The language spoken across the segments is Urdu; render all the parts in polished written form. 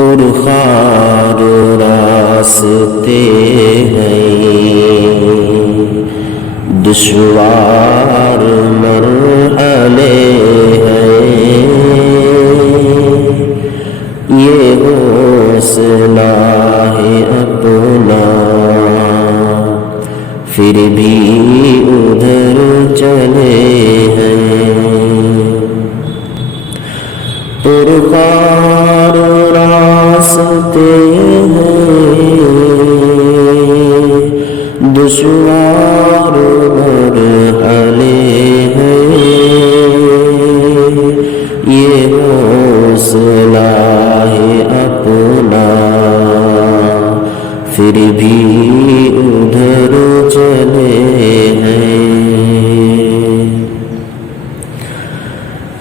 پرخار راستے ہیں، دشوار مرحلے ہیں، یہ حوصلہ ہے اپنا پھر بھی ادھر چلے ہیں۔ پرخار راستے ہیں، دشوار مرحلے ہیں، یہ حوصلہ ہے اپنا پھر بھی ادھر چلے ہیں۔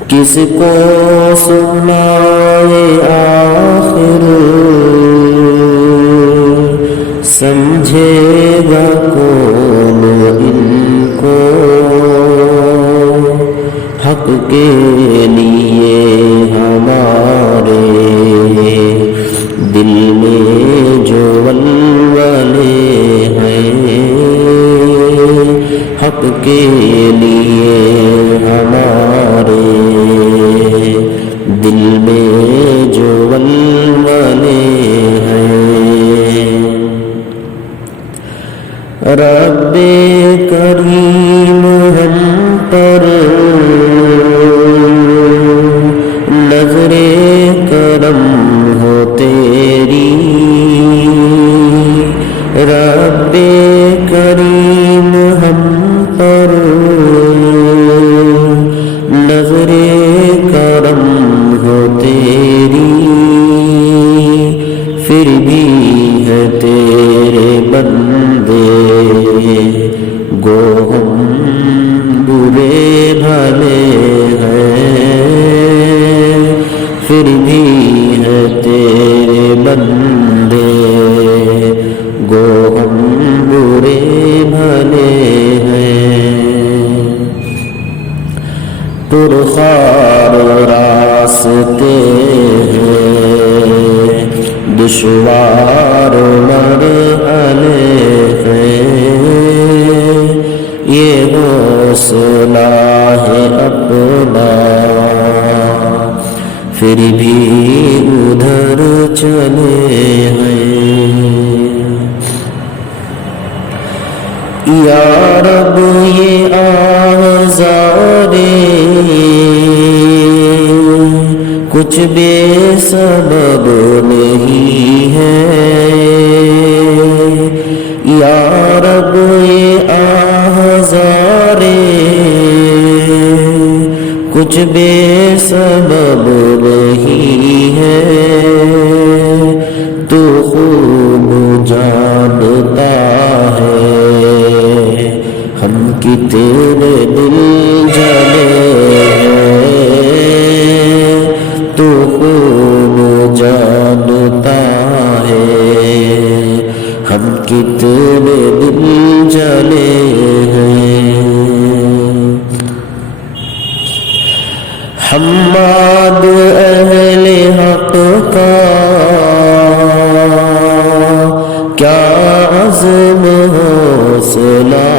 کس کو سنائے آخر، سمجھے گا کون ان کو، حق کے لیے ہمارے دل میں جو ولولے ہیں، حق کے لیے ہمارے دل میں جو ولولے ہیں۔ رب کریم ہم پر نظر کرم ہو تیری، رب کریم ہم پر نظر کرم ہو تیری، پھر بھی ہے تیرے بندے گو ہم برے بھلے ہیں، پھر بھی ہے تیرے بندے گو ہم برے بھلے ہیں۔ پرخار راستے ہیں، دشوار مرحلے ہیں، یہ حوصلہ ہے اپنا پھر بھی ادھر چلے ہیں۔ یا رب یہ آزارے کچھ بے سبب نہیں ہے، یا رب یہ آزارے کچھ بے سبب نہیں ہے، تو خوب جانتا ہے ہم کتنے دل جلے ہیں، تو خوب جانتا ہے ہم کتنے دل جلے ہیں۔ حماد اہل حق کا کیا عزم حوصلہ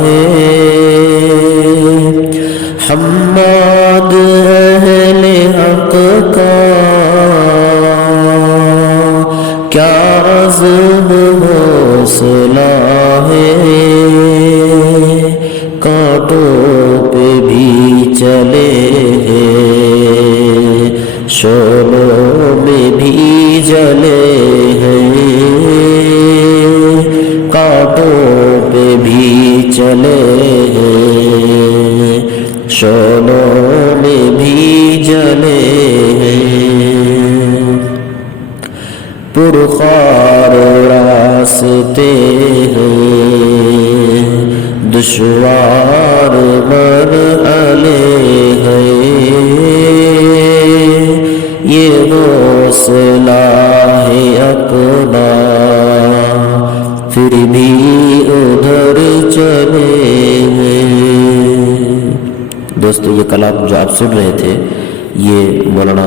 ہے، حماد اہل حق کا کیا عزم حوصلہ ہے، کانٹوں پہ بھی چلے ہیں، شعلوں میں بھی جلے ہیں، کانٹوں پہ بھی چلے ہیں، شعلوں میں بھی جلے ہیں۔ پرخار راستے ہیں، دشوار مرحلے ہیں، یہ حوصلہ ہے اپنا پھر بھی ادھر چلے ہیں۔ دوستو یہ کلام جو آپ سن رہے تھے یہ مولانا